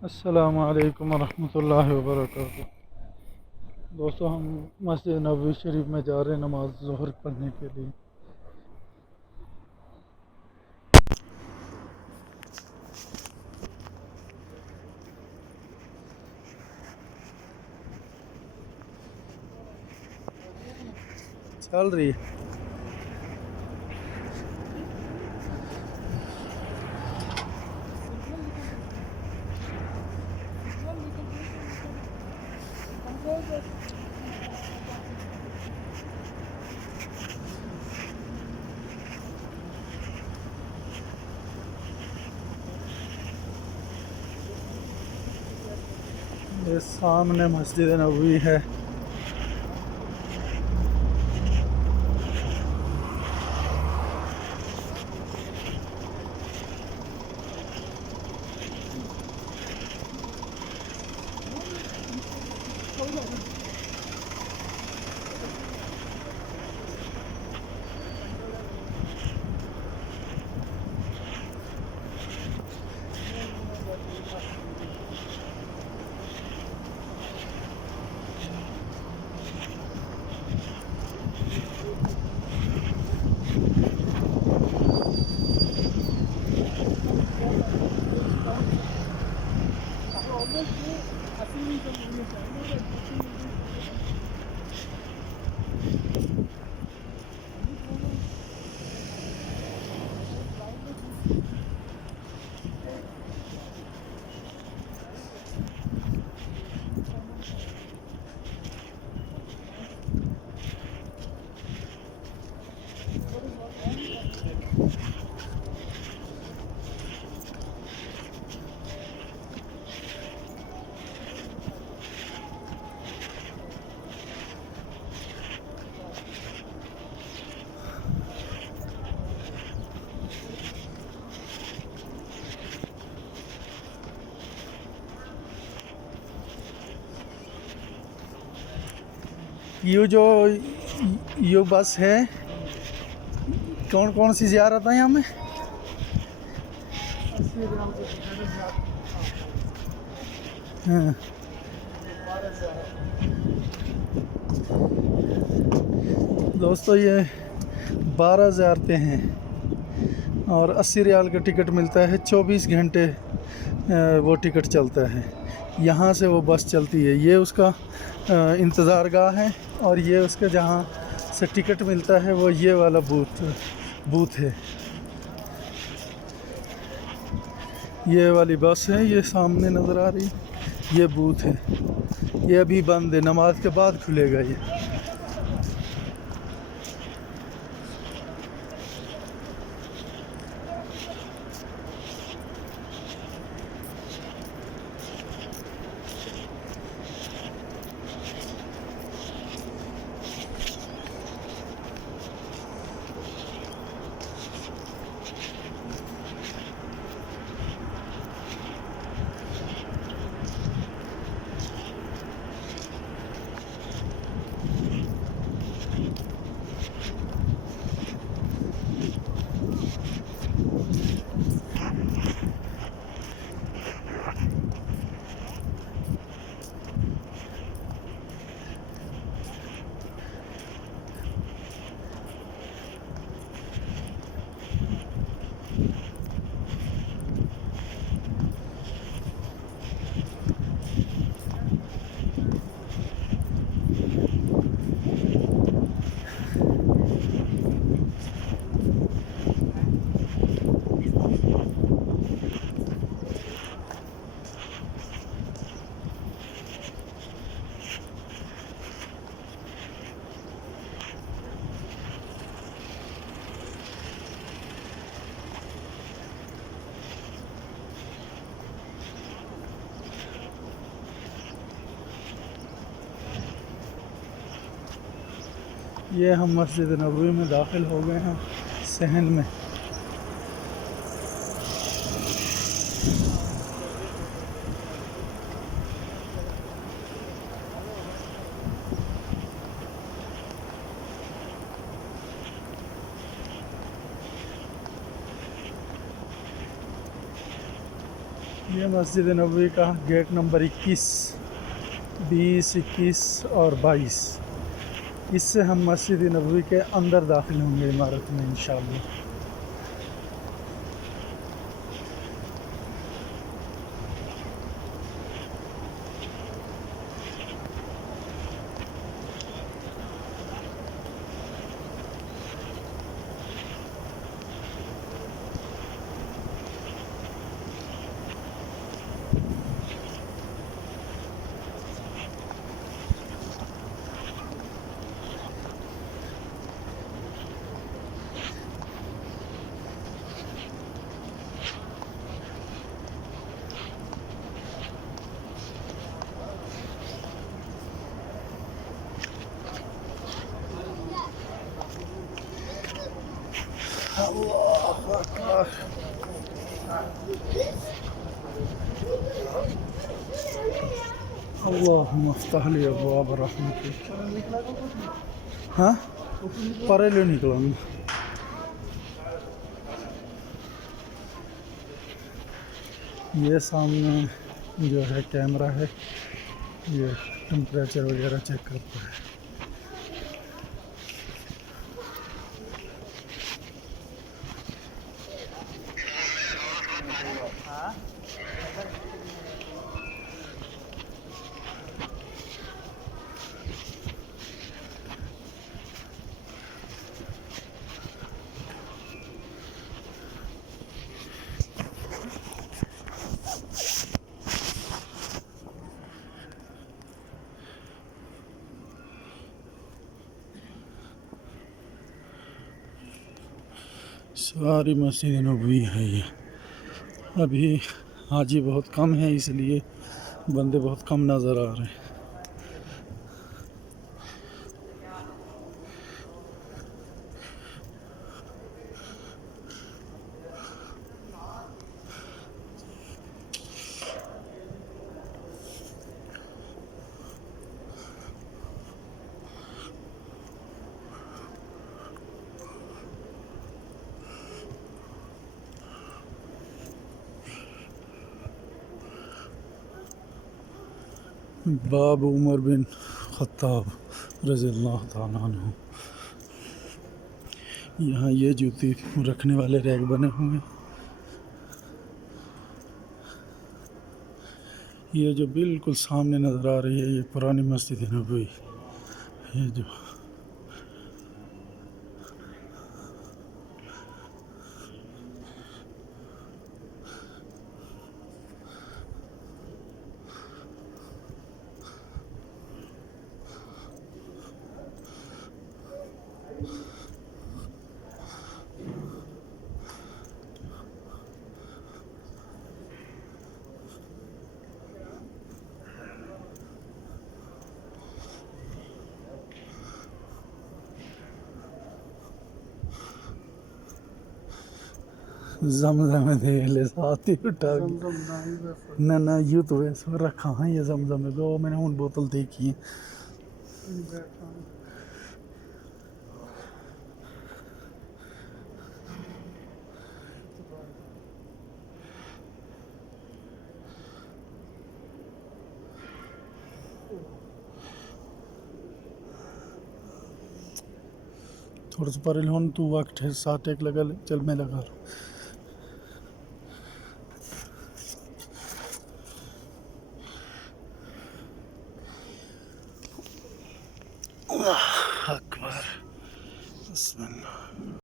अस्सलामु अलैकुम वरहमतुल्लाहि वबरकातुहू। दोस्तों, हम मस्जिद नबवी शरीफ में जा रहे हैं नमाज ज़ोहर पढ़ने के लिए। चल रही है। ये सामने मस्जिद नबवी है। ये जो ये बस है, कौन कौन सी ज़ियारत है यहाँ में? हाँ। दोस्तों, ये 12 ज़ियारतें हैं और 80 रियाल का टिकट मिलता है। 24 घंटे वो टिकट चलता है। यहाँ से वो बस चलती है। ये उसका इंतज़ार गाह है और ये उसका जहाँ से टिकट मिलता है वो ये वाला बूथ है। ये वाली बस है, ये सामने नज़र आ रही, ये बूथ है। ये अभी बंद है, नमाज के बाद खुलेगा ये। ये हम मस्जिद नबवी में दाखिल हो गए हैं, सहन में। ये मस्जिद नबवी का गेट नंबर 21, 20, 21 और 22। इससे हम मस्जिद नबवी के अंदर दाखिल होंगे इमारत में इंशाअल्लाह। अल्लाहु अकबर। अल्लाहुम्मा अफ्तह ली अब्वाब रहमतिक। हाँ, परेले निकला मैं। ये सामने जो है कैमरा है, ये टेम्परेचर वगैरह चेक करता है। सारी मस्जिद नबवी है ये। अभी हाजी बहुत कम है, इसलिए बंदे बहुत कम नज़र आ रहे हैं। बाब उमर बिन खत्ताब रज़ियल्लाहु ताला अन्हु। यहाँ ये जूती रखने वाले रैक बने हुए हैं। ये जो बिल्कुल सामने नज़र आ रही है, ये पुरानी मस्जिद नबवी। ये जो जमजम दे ले साथ ही उठा के। ना ना यूँ तो वैसे रखा है ये जमजम है, वो मैंने उन बोतल देखी है। थोड़ा सा परे होन तू वक्त है, साथ एक लगा ले, चल मैं लगा रहा हूँ। अकबर बिस्मिल्लाह।